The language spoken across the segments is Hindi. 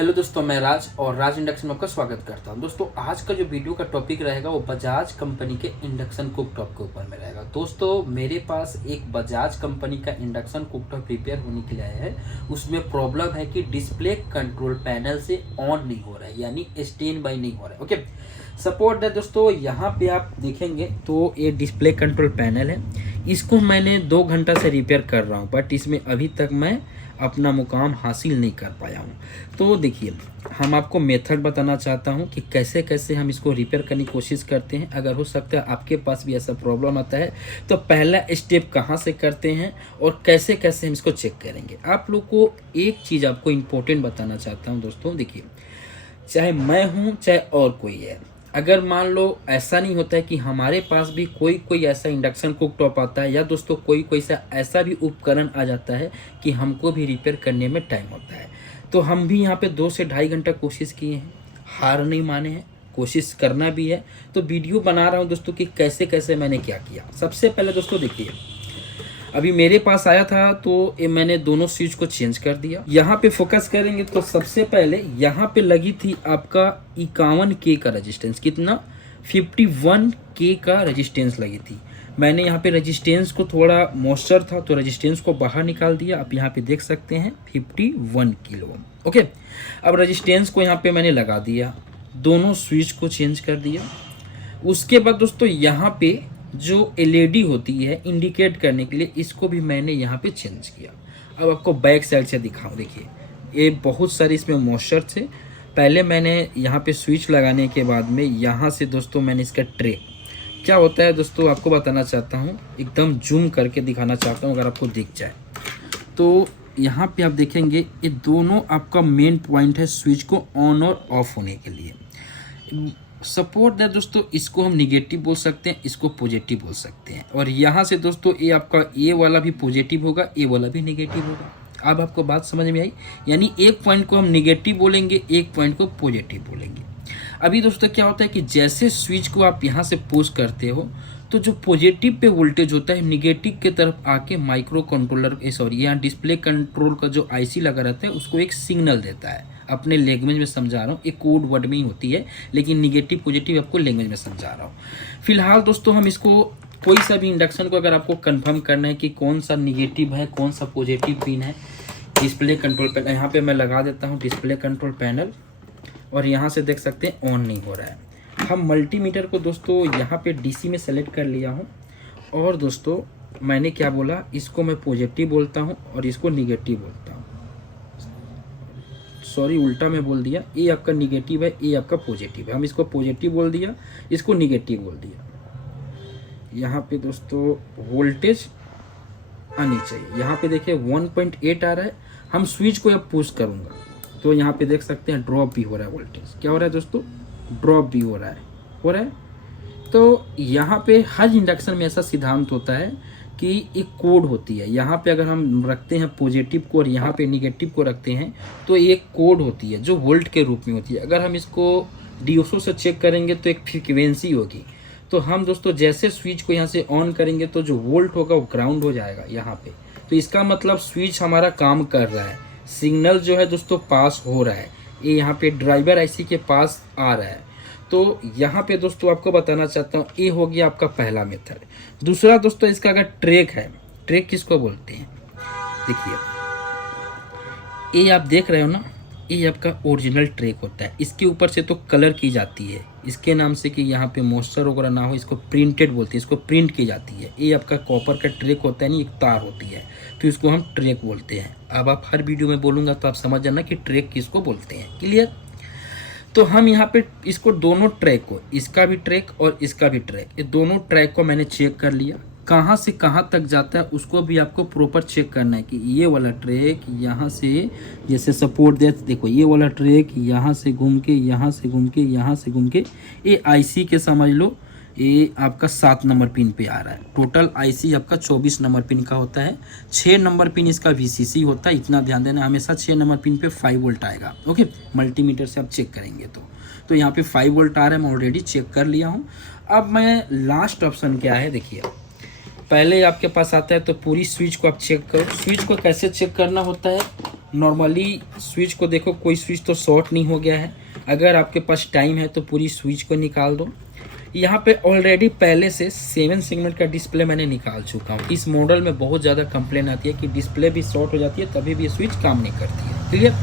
हेलो दोस्तों, मैं राज और राज इंडक्शन में आपका स्वागत करता हूं। दोस्तों, आज का जो वीडियो का टॉपिक रहेगा वो बजाज कंपनी के इंडक्शन कुकटॉप के ऊपर में रहेगा। दोस्तों, मेरे पास एक बजाज कंपनी का इंडक्शन कुकटॉप रिपेयर होने के लिए आया है। उसमें प्रॉब्लम है कि डिस्प्ले कंट्रोल पैनल से ऑन नहीं हो रहा है, यानी स्टैंड बाई नहीं हो रहा है। ओके, सपोर्ट है दोस्तों। यहाँ पे आप देखेंगे तो ये डिस्प्ले कंट्रोल पैनल है। इसको मैंने 2 घंटा से रिपेयर कर रहा हूँ, बट इसमें अभी तक मैं अपना मुकाम हासिल नहीं कर पाया हूँ। तो देखिए, हम आपको मेथड बताना चाहता हूँ कि कैसे कैसे हम इसको रिपेयर करने की कोशिश करते हैं। अगर हो सकता है आपके पास भी ऐसा प्रॉब्लम आता है तो पहला स्टेप कहाँ से करते हैं और कैसे कैसे हम इसको चेक करेंगे। आप लोग को एक चीज़ आपको इम्पोर्टेंट बताना चाहता हूँ दोस्तों। देखिए, चाहे मैं हूँ चाहे और कोई है, अगर मान लो ऐसा नहीं होता है कि हमारे पास भी कोई कोई ऐसा इंडक्शन कुकटॉप आता है, या दोस्तों कोई कोई सा ऐसा भी उपकरण आ जाता है कि हमको भी रिपेयर करने में टाइम होता है, तो हम भी यहाँ पे 2 से ढाई घंटा कोशिश किए हैं, हार नहीं माने हैं, कोशिश करना भी है। तो वीडियो बना रहा हूँ दोस्तों कि कैसे कैसे मैंने क्या किया। सबसे पहले दोस्तों देखिए, अभी मेरे पास आया था तो ये मैंने दोनों स्विच को चेंज कर दिया। यहाँ पे फोकस करेंगे तो सबसे पहले यहाँ पे लगी थी आपका 51K का रेजिस्टेंस। कितना? 51K का रेजिस्टेंस लगी थी। मैंने यहाँ पे रेजिस्टेंस को थोड़ा मॉइस्चर था तो रेजिस्टेंस को बाहर निकाल दिया। आप यहाँ पे देख सकते हैं 51 किलो। ओके, अब रेजिस्टेंस को यहाँ पे मैंने लगा दिया, दोनों स्विच को चेंज कर दिया। उसके बाद दोस्तों यहाँ पे जो एलईडी होती है इंडिकेट करने के लिए, इसको भी मैंने यहाँ पे चेंज किया। अब आपको बैक साइड से दिखाऊं। देखिए, ये बहुत सारे इसमें मॉइस्चर थे। पहले मैंने यहाँ पे स्विच लगाने के बाद में यहाँ से दोस्तों मैंने इसका ट्रे, क्या होता है दोस्तों आपको बताना चाहता हूँ, एकदम जूम करके दिखाना चाहता हूँ अगर आपको दिख जाए तो। यहाँ पे आप देखेंगे ये दोनों आपका मेन पॉइंट है स्विच को ऑन और ऑफ होने के लिए। सपोर्ट है दोस्तों, इसको हम निगेटिव बोल सकते हैं, इसको पॉजिटिव बोल सकते हैं। और यहाँ से दोस्तों ये आपका ये वाला भी पॉजिटिव होगा, ये वाला भी निगेटिव होगा। अब आपको बात समझ में आई? यानी एक पॉइंट को हम निगेटिव बोलेंगे, एक पॉइंट को पॉजिटिव बोलेंगे। अभी दोस्तों क्या होता है कि जैसे स्विच को आप यहाँ से पुश करते हो तो जो पॉजिटिव पे वोल्टेज होता है निगेटिव के तरफ आके माइक्रो कंट्रोलर यहाँ डिस्प्ले कंट्रोल का जो आईसी लगा रहता है उसको एक सिग्नल देता है। अपने लैंग्वेज में समझा रहा हूँ, एक कोड वर्ड में ही होती है, लेकिन निगेटिव पॉजिटिव आपको लैंग्वेज में समझा रहा हूँ। फिलहाल दोस्तों हम इसको कोई सा भी इंडक्शन को अगर आपको कंफर्म करना है कि कौन सा निगेटिव है कौन सा पॉजिटिव पिन है, डिस्प्ले कंट्रोल पैनल यहाँ पे मैं लगा देता हूँ, डिस्प्ले कंट्रोल पैनल। और यहाँ से देख सकते हैं ऑन नहीं हो रहा है। हम मल्टीमीटर को दोस्तों यहाँ पे डीसी में सेलेक्ट कर लिया हूँ। और दोस्तों मैंने क्या बोला, इसको मैं पॉजिटिव बोलता हूँ और इसको निगेटिव बोलता हूँ। सॉरी, उल्टा मैं बोल दिया। ये आपका निगेटिव है, ये आपका पॉजिटिव है। हम इसको पॉजिटिव बोल दिया, इसको निगेटिव बोल दिया। यहाँ पे दोस्तों वोल्टेज आनी चाहिए। यहाँ पे देखिए 1.8 आ रहा है। हम स्विच को अब पुश करूँगा तो यहाँ पे देख सकते हैं ड्रॉप भी हो रहा है। वोल्टेज क्या हो रहा है दोस्तों? ड्रॉप भी हो रहा है। तो यहाँ पे हर इंडक्शन में ऐसा सिद्धांत होता है कि एक कोड होती है। यहाँ पे अगर हम रखते हैं पॉजिटिव को और यहाँ पे निगेटिव को रखते हैं तो एक कोड होती है जो वोल्ट के रूप में होती है। अगर हम इसको डीओसो से चेक करेंगे तो एक फ्रीक्वेंसी होगी। तो हम दोस्तों जैसे स्विच को यहाँ से ऑन करेंगे तो जो वोल्ट होगा वो ग्राउंड हो जाएगा यहाँ पे। तो इसका मतलब स्विच हमारा काम कर रहा है, सिग्नल जो है दोस्तों पास हो रहा है। ये यहाँ पे ड्राइवर आईसी के पास आ रहा है। तो यहाँ पे दोस्तों आपको बताना चाहता हूँ, ये हो गया आपका पहला मेथड। दूसरा दोस्तों, इसका अगर ट्रैक है, ट्रैक किसको बोलते हैं? देखिए, ये आप देख रहे हो ना, ये आपका ओरिजिनल ट्रैक होता है। इसके ऊपर से तो कलर की जाती है, इसके नाम से कि यहाँ पे मॉइस्चर वगैरह ना हो, इसको प्रिंटेड बोलते हैं, इसको प्रिंट की जाती है। ये आपका कॉपर का ट्रैक होता है, नहीं, एक तार होती है, तो इसको हम ट्रैक बोलते हैं। अब आप हर वीडियो में बोलूँगा तो आप समझ जाना कि ट्रैक किसको बोलते हैं। क्लियर? तो हम यहाँ पे इसको दोनों ट्रैक को, इसका भी ट्रैक और इसका भी ट्रैक, ये दोनों ट्रैक को मैंने चेक कर लिया। कहाँ से कहाँ तक जाता है उसको भी आपको प्रॉपर चेक करना है कि ये वाला ट्रैक यहाँ से जैसे सपोर्ट दे, देखो ये वाला ट्रैक यहाँ से घूम के यहाँ से घूम के यहाँ से घूम के ये आईसी के समझ लो ये आपका 7 नंबर पिन पे आ रहा है। टोटल आईसी आपका 24 नंबर पिन का होता है। 6 नंबर पिन इसका वीसीसी होता है। इतना ध्यान देना, हमेशा 6 नंबर पिन पे 5 वोल्ट आएगा। ओके, मल्टीमीटर से आप चेक करेंगे तो यहाँ पे 5 वोल्ट आ रहा है, मैं ऑलरेडी चेक कर लिया हूँ। अब मैं लास्ट ऑप्शन क्या है, देखिए पहले आपके पास आता है तो पूरी स्विच को आप चेक करो। स्विच को कैसे चेक करना होता है, नॉर्मली स्विच को देखो, कोई स्विच तो शॉर्ट नहीं हो गया है। अगर आपके पास टाइम है तो पूरी स्विच को निकाल दो। यहाँ पे ऑलरेडी पहले से 7 सेगमेंट का डिस्प्ले मैंने निकाल चुका हूँ। इस मॉडल में बहुत ज़्यादा कंप्लेन आती है कि डिस्प्ले भी शॉर्ट हो जाती है, तभी भी ये स्विच काम नहीं करती है। क्लियर?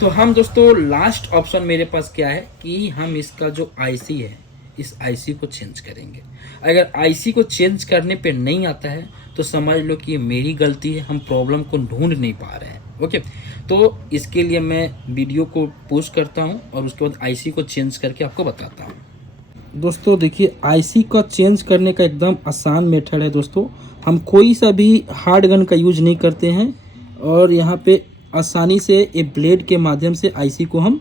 तो हम दोस्तों लास्ट ऑप्शन मेरे पास क्या है कि हम इसका जो आईसी है, इस आईसी को चेंज करेंगे। अगर आईसी को चेंज करने पे नहीं आता है तो समझ लो कि ये मेरी गलती है, हम प्रॉब्लम को ढूंढ नहीं पा रहे हैं। ओके, तो इसके लिए मैं वीडियो को पोस्ट करता हूँ और उसके बाद आईसी को चेंज करके आपको बताता हूँ। दोस्तों देखिए, आईसी का चेंज करने का एकदम आसान मेथड है दोस्तों। हम कोई सा भी हार्ड गन का यूज नहीं करते हैं और यहाँ पे आसानी से ये ब्लेड के माध्यम से आईसी को हम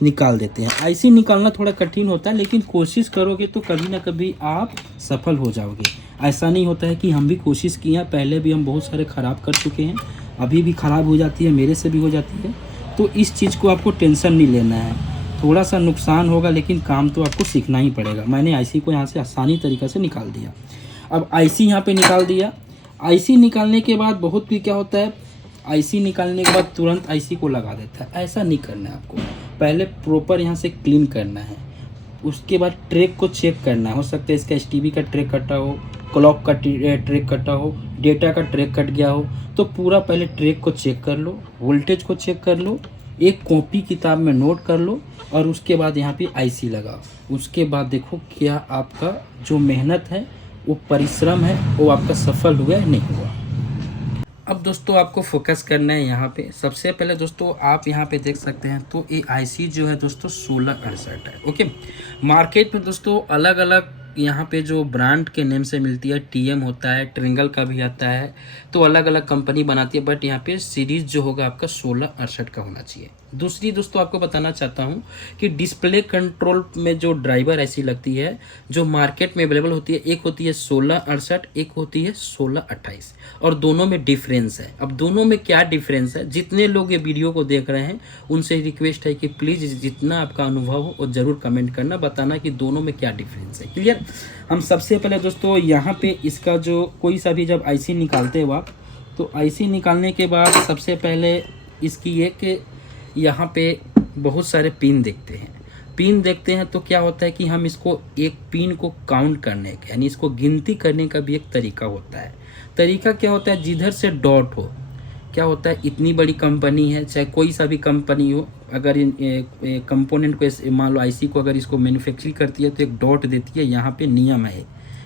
निकाल देते हैं। आईसी निकालना थोड़ा कठिन होता है, लेकिन कोशिश करोगे तो कभी ना कभी आप सफल हो जाओगे। ऐसा नहीं होता है कि हम भी कोशिश किए हैं, पहले भी हम बहुत सारे ख़राब कर चुके हैं, अभी भी ख़राब हो जाती है, मेरे से भी हो जाती है। तो इस चीज़ को आपको टेंशन नहीं लेना है। थोड़ा सा नुकसान होगा लेकिन काम तो आपको सीखना ही पड़ेगा। मैंने आईसी को यहाँ से आसानी तरीक़ा से निकाल दिया। अब आईसी यहाँ पे निकाल दिया। आईसी निकालने के बाद बहुत भी क्या होता है, आईसी निकालने के बाद तुरंत आईसी को लगा देता है। ऐसा नहीं करना है आपको, पहले प्रॉपर यहाँ से क्लीन करना है। उसके बाद ट्रैक को चेक करना है। हो सकता है इसका एसटीबी का ट्रैक कटा हो, क्लॉक का ट्रैक कटा हो, डेटा का ट्रैक कट गया हो, तो पूरा पहले ट्रैक को चेक कर लो, वोल्टेज को चेक कर लो, एक कॉपी किताब में नोट कर लो और उसके बाद यहाँ पे आईसी लगाओ। उसके बाद देखो क्या आपका जो मेहनत है, वो परिश्रम है, वो आपका सफल हुआ है नहीं हुआ। अब दोस्तों आपको फोकस करना है यहाँ पे। सबसे पहले दोस्तों आप यहाँ पे देख सकते हैं तो ये आईसी जो है दोस्तों 1668 है। ओके, मार्केट में दोस्तों अलग अलग यहाँ पे जो ब्रांड के नेम से मिलती है, टीएम होता है, ट्रिंगल का भी आता है, तो अलग अलग कंपनी बनाती है। बट यहाँ पे सीरीज़ जो होगा आपका 1668 का होना चाहिए। दूसरी दोस्तों आपको बताना चाहता हूँ कि डिस्प्ले कंट्रोल में जो ड्राइवर ऐसी लगती है जो मार्केट में अवेलेबल होती है, एक होती है 1668, एक होती है 1628, और दोनों में डिफरेंस है। अब दोनों में क्या डिफरेंस है, जितने लोग ये वीडियो को देख रहे हैं उनसे रिक्वेस्ट है कि प्लीज़ जितना आपका अनुभव हो वो ज़रूर कमेंट करना, बताना कि दोनों में क्या डिफरेंस है। क्लियर? हम सबसे पहले दोस्तों यहाँ पे इसका जो कोई सा भी जब आईसी निकालते हो आप, तो आईसी निकालने के बाद सबसे पहले इसकी ये कि यहाँ पे बहुत सारे पिन देखते हैं। पिन देखते हैं तो क्या होता है कि हम इसको एक पिन को काउंट करने का, यानी इसको गिनती करने का भी एक तरीका होता है। तरीका क्या होता है, जिधर से डॉट हो, क्या होता है, इतनी बड़ी कंपनी है, चाहे कोई सा भी कंपनी हो, अगर कंपोनेंट को मान लो आईसी को अगर इसको मैन्युफैक्चरिंग करती है तो एक डॉट देती है। यहाँ पे नियम है,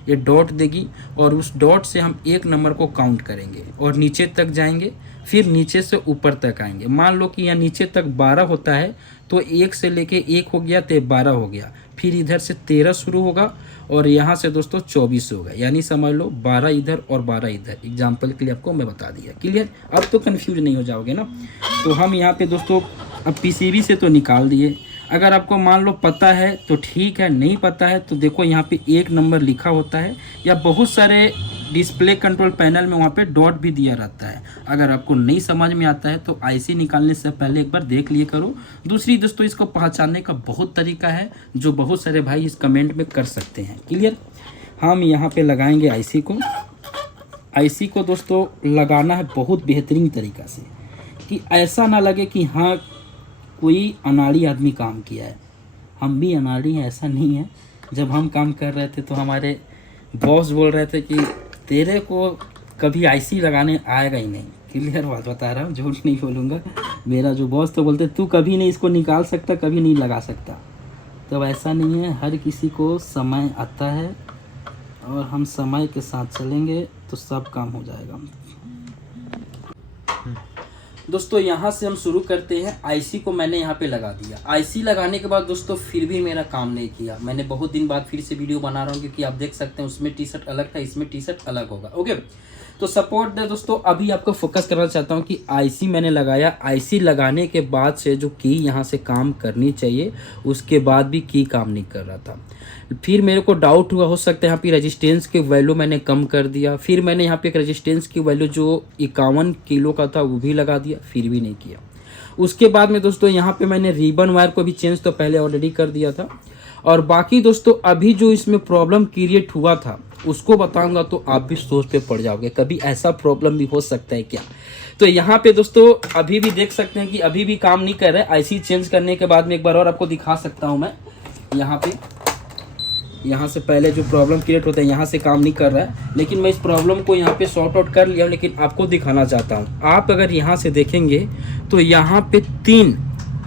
ये डॉट देगी और उस डॉट से हम एक नंबर को काउंट करेंगे और नीचे तक जाएंगे, फिर नीचे से ऊपर तक आएंगे। मान लो कि यहाँ नीचे तक 12 होता है तो 1 से लेके 1 हो गया तो 12 हो गया, फिर इधर से 13 शुरू होगा और यहाँ से दोस्तों 24 होगा, यानी समझ लो 12 इधर और 12 इधर। एग्जाम्पल के लिए आपको मैं बता दिया। क्लियर? अब तो कन्फ्यूज नहीं हो जाओगे ना। तो हम यहाँ पे दोस्तों अब पीसीबी से तो निकाल दिए। अगर आपको मान लो पता है तो ठीक है, नहीं पता है तो देखो यहाँ पे 1 नंबर लिखा होता है, या बहुत सारे डिस्प्ले कंट्रोल पैनल में वहाँ पे डॉट भी दिया रहता है। अगर आपको नहीं समझ में आता है तो आईसी निकालने से पहले एक बार देख लिए करो। दूसरी दोस्तों इसको पहचानने का बहुत तरीका है जो बहुत सारे भाई इस कमेंट में कर सकते हैं। क्लियर? हम यहाँ पे लगाएंगे आईसी को। आईसी को दोस्तों लगाना है बहुत बेहतरीन तरीक़ा से कि ऐसा ना लगे कि हाँ कोई अनाड़ी आदमी काम किया है। हम भी अनाड़ी हैं, ऐसा नहीं है। जब हम काम कर रहे थे तो हमारे बॉस बोल रहे थे कि तेरे को कभी आईसी लगाने आएगा ही नहीं। क्लियर बात बता रहा हूँ, झूठ नहीं बोलूँगा। मेरा जो बॉस तो बोलते तू कभी नहीं इसको निकाल सकता, कभी नहीं लगा सकता। तो ऐसा नहीं है, हर किसी को समय आता है और हम समय के साथ चलेंगे तो सब काम हो जाएगा। दोस्तों यहाँ से हम शुरू करते हैं। आईसी को मैंने यहाँ पे लगा दिया। आईसी लगाने के बाद दोस्तों फिर भी मेरा काम नहीं किया। मैंने बहुत दिन बाद फिर से वीडियो बना रहा हूँ क्योंकि आप देख सकते हैं उसमें टी शर्ट अलग था, इसमें टी शर्ट अलग होगा। ओके, तो सपोर्ट दे दोस्तों। अभी आपको फोकस करना चाहता हूँ कि आईसी मैंने लगाया। आईसी लगाने के बाद से जो की यहाँ से काम करनी चाहिए उसके बाद भी की काम नहीं कर रहा था। फिर मेरे को डाउट हुआ, हो सकता है यहाँ पे रेजिस्टेंस की वैल्यू मैंने कम कर दिया। फिर मैंने यहाँ पे एक रेजिस्टेंस की वैल्यू जो 51 किलो का था वो भी लगा दिया, फिर भी नहीं किया। उसके बाद में दोस्तों यहाँ पे मैंने रिबन वायर को भी चेंज तो पहले ऑलरेडी कर दिया था। और बाकी दोस्तों अभी जो इसमें प्रॉब्लम क्रिएट हुआ था उसको बताऊंगा तो आप भी सोच पे पड़ जाओगे, कभी ऐसा प्रॉब्लम भी हो सकता है क्या। तो यहाँ पे दोस्तों अभी भी देख सकते हैं कि अभी भी काम नहीं कर रहा है। आईसी चेंज करने के बाद में एक बार और आपको दिखा सकता हूँ मैं। यहाँ पे यहाँ से पहले जो प्रॉब्लम क्रिएट होता है यहाँ से काम नहीं कर रहा है, लेकिन मैं इस प्रॉब्लम को यहाँ पे सॉर्ट आउट कर लिया हूँ। लेकिन आपको दिखाना चाहता हूँ, आप अगर यहाँ से देखेंगे तो यहाँ पे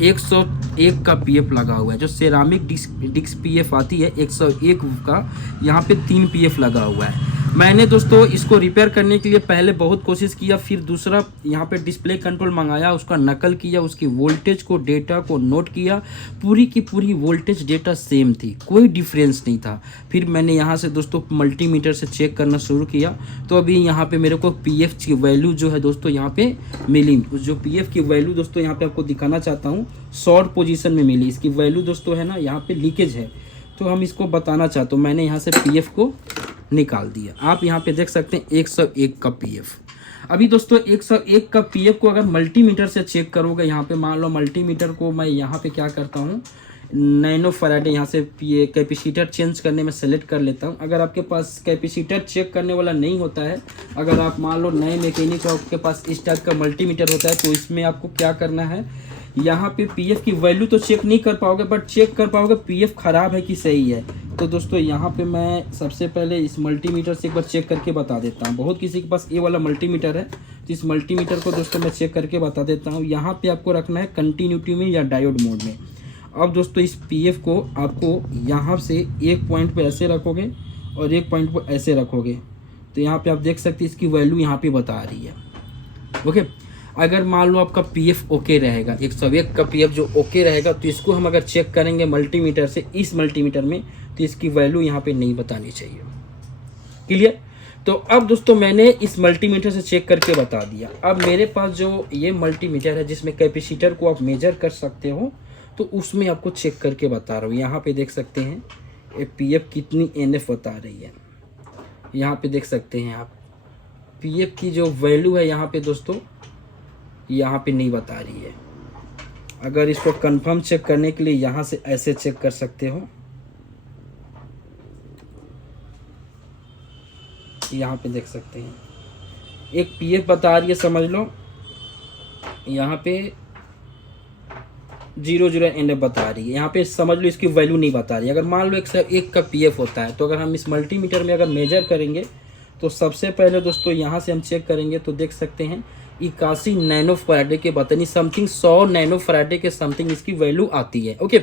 101 का पीएफ लगा हुआ है। जो सेरामिक डिस्क पीएफ आती है 101 का, यहाँ पे 3 पीएफ लगा हुआ है। मैंने दोस्तों इसको रिपेयर करने के लिए पहले बहुत कोशिश किया, फिर दूसरा यहाँ पे डिस्प्ले कंट्रोल मंगाया, उसका नकल किया, उसकी वोल्टेज को डेटा को नोट किया। पूरी की पूरी वोल्टेज डेटा सेम थी, कोई डिफरेंस नहीं था। फिर मैंने यहाँ से दोस्तों मल्टीमीटर से चेक करना शुरू किया, तो अभी यहाँ पे मेरे को पीएफ की वैल्यू जो है दोस्तों यहाँ पे मिली। जो पीएफ की वैल्यू दोस्तों यहाँ पे आपको दिखाना चाहता हूँ, शॉर्ट पोजीशन में मिली। इसकी वैल्यू दोस्तों है ना, यहाँ पे लीकेज है, तो हम इसको बताना चाहते हैं। मैंने यहाँ से पीएफ को निकाल दिया। आप यहाँ पे देख सकते हैं 101 का पीएफ। अभी दोस्तों 101 का पीएफ को अगर मल्टीमीटर से चेक करोगे, यहाँ पे मान लो मल्टीमीटर को मैं यहाँ पे क्या करता हूँ, नैनो फैराडे यहाँ से कैपेसिटर चेंज करने में सेलेक्ट कर लेता हूँ। अगर आपके पास कैपेसिटर चेक करने वाला नहीं होता है, अगर आप मान लो नए मैकेनिक हो, आपके पास इस टाइप का मल्टीमीटर होता है, तो इसमें आपको क्या करना है, यहाँ पे पीएफ की वैल्यू तो चेक नहीं कर पाओगे, बट चेक कर पाओगे पीएफ खराब है कि सही है। तो दोस्तों यहाँ पे मैं सबसे पहले इस मल्टीमीटर से एक बार चेक करके बता देता हूँ। बहुत किसी के पास ये वाला मल्टीमीटर है, तो इस मल्टीमीटर को दोस्तों मैं चेक करके बता देता हूँ। यहाँ पे आपको रखना है कंटिन्यूटी में या डायोड मोड में। अब दोस्तों इस पीएफ को आपको यहाँ से एक पॉइंट पे ऐसे रखोगे और एक पॉइंट पे ऐसे रखोगे, तो यहाँ पे आप देख सकते हैं इसकी वैल्यू यहाँ पे बता रही है। ओके, अगर मान लो आपका पीएफ ओके रहेगा, 101 का पीएफ जो ओके रहेगा, तो इसको हम अगर चेक करेंगे मल्टीमीटर से, इस मल्टीमीटर में, तो इसकी वैल्यू यहाँ पे नहीं बतानी चाहिए। क्लियर? तो अब दोस्तों मैंने इस मल्टीमीटर से चेक करके बता दिया। अब मेरे पास जो ये मल्टीमीटर है जिसमें कैपेसिटर को आप मेजर कर सकते हो, तो उसमें आपको चेक करके बता रहा हूँ। यहाँ पे देख सकते हैं ये पीएफ कितनी एनएफ बता रही है। यहाँ पे देख सकते हैं आप पीएफ की जो वैल्यू है यहाँ पे दोस्तों, यहाँ पे नहीं बता रही है। अगर इसको कंफर्म चेक करने के लिए यहाँ से ऐसे चेक कर सकते हो। यहाँ पे देख सकते हैं एक पीएफ बता रही है, समझ लो यहाँ पे 00 एनएफ बता रही है। यहाँ पे समझ लो इसकी वैल्यू नहीं बता रही है। अगर मान लो 101 का पीएफ होता है, तो अगर हम इस मल्टीमीटर में अगर मेजर करेंगे, तो सबसे पहले दोस्तों यहाँ से हम चेक करेंगे तो देख सकते हैं 81 नैनो फैराडे के बतानी समथिंग 100 नैनो फैराडे के समथिंग इसकी वैल्यू आती है। ओके,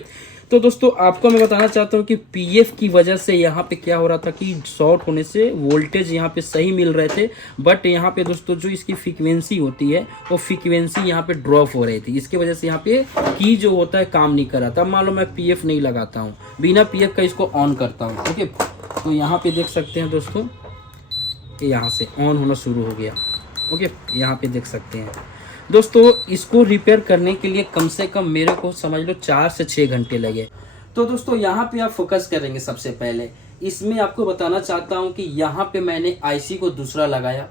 तो दोस्तों आपको मैं बताना चाहता हूँ कि पीएफ की वजह से यहाँ पे क्या हो रहा था कि शॉर्ट होने से वोल्टेज यहाँ पे सही मिल रहे थे, बट यहाँ पे दोस्तों जो इसकी फ्रीक्वेंसी होती है वो फ्रीक्वेंसी यहाँ पे ड्रॉप हो रही थी। इसकी वजह से यहाँ पे की जो होता है काम नहीं कर रहा था। मान लो मैं पीएफ नहीं लगाता हूँ, बिना पीएफ का इसको ऑन करता हूँ। ओके, तो यहाँ पे देख सकते हैं दोस्तों यहाँ से ऑन होना शुरू हो गया। ओके, यहाँ पे देख सकते हैं दोस्तों। इसको रिपेयर करने के लिए कम से कम मेरे को समझ लो 4 से 6 घंटे लगे। तो दोस्तों यहाँ पे आप फोकस करेंगे। सबसे पहले इसमें आपको बताना चाहता हूँ कि यहाँ पे मैंने आईसी को दूसरा लगाया,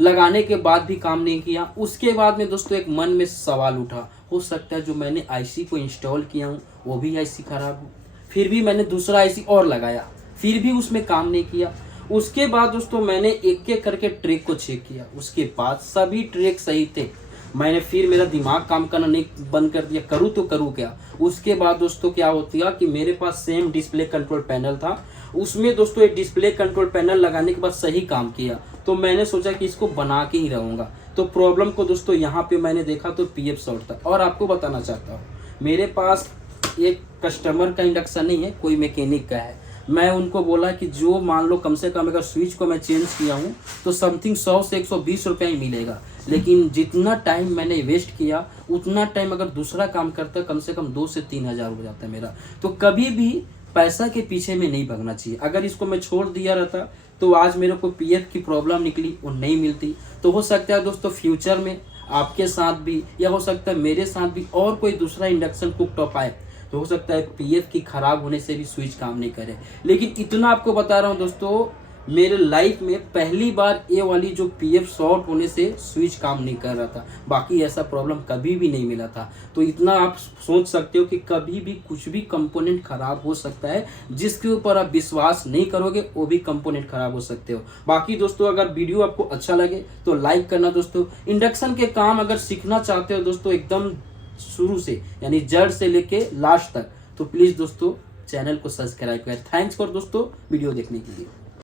लगाने के बाद भी काम नहीं किया। उसके बाद में दोस्तों एक मन में सवाल उठा, हो सकता है जो मैंने आईसी को इंस्टॉल किया हूँ वो भी आईसी खराब हो। फिर भी मैंने दूसरा आईसी और लगाया, फिर भी उसमें काम नहीं किया। उसके बाद दोस्तों मैंने एक एक करके ट्रैक को चेक किया, उसके बाद सभी ट्रैक सही थे। मैंने फिर मेरा दिमाग काम करना नहीं बंद कर दिया, करूँ तो करूँ क्या। उसके बाद दोस्तों क्या होती है कि मेरे पास सेम डिस्प्ले कंट्रोल पैनल था, उसमें दोस्तों एक डिस्प्ले कंट्रोल पैनल लगाने के बाद सही काम किया। तो मैंने सोचा कि इसको बना के ही रहूँगा। तो प्रॉब्लम को दोस्तों यहाँ पे मैंने देखा तो पीएफ शॉर्ट था। और आपको बताना चाहता हूँ, मेरे पास एक कस्टमर का इंडक्शन नहीं है, कोई मैकेनिक का है। मैं उनको बोला कि जो मान लो कम से कम अगर स्विच को मैं चेंज किया हूँ तो समथिंग 100 से 120 रुपये ही मिलेगा। लेकिन जितना टाइम मैंने वेस्ट किया उतना टाइम अगर दूसरा काम करता कम से कम 2 से 3 हज़ार हो जाता है मेरा। तो कभी भी पैसा के पीछे में नहीं भागना चाहिए। अगर इसको मैं छोड़ दिया रहता तो आज मेरे को पीएफ की प्रॉब्लम निकली और नहीं मिलती। तो हो सकता है दोस्तों फ्यूचर में आपके साथ भी, या हो सकता है मेरे साथ भी और कोई दूसरा इंडक्शन कुकटॉप आए, तो हो सकता है पीएफ की खराब होने से भी स्विच काम नहीं करे। लेकिन इतना आपको बता रहा हूँ दोस्तों, मेरे लाइफ में पहली बार ये वाली जो पीएफ शॉर्ट होने से स्विच काम नहीं कर रहा था। बाकी ऐसा प्रॉब्लम कभी भी नहीं मिला था। तो इतना आप सोच सकते हो कि कभी भी कुछ भी कंपोनेंट खराब हो सकता है, जिसके ऊपर आप विश्वास नहीं करोगे वो भी कंपोनेंट खराब हो सकते हो। बाकी दोस्तों अगर वीडियो आपको अच्छा लगे तो लाइक करना दोस्तों। इंडक्शन के काम अगर सीखना चाहते हो दोस्तों एकदम शुरू से यानी जड़ से लेके लास्ट तक, तो प्लीज दोस्तों चैनल को सब्सक्राइब करें। थैंक्स फॉर दोस्तों वीडियो देखने के लिए।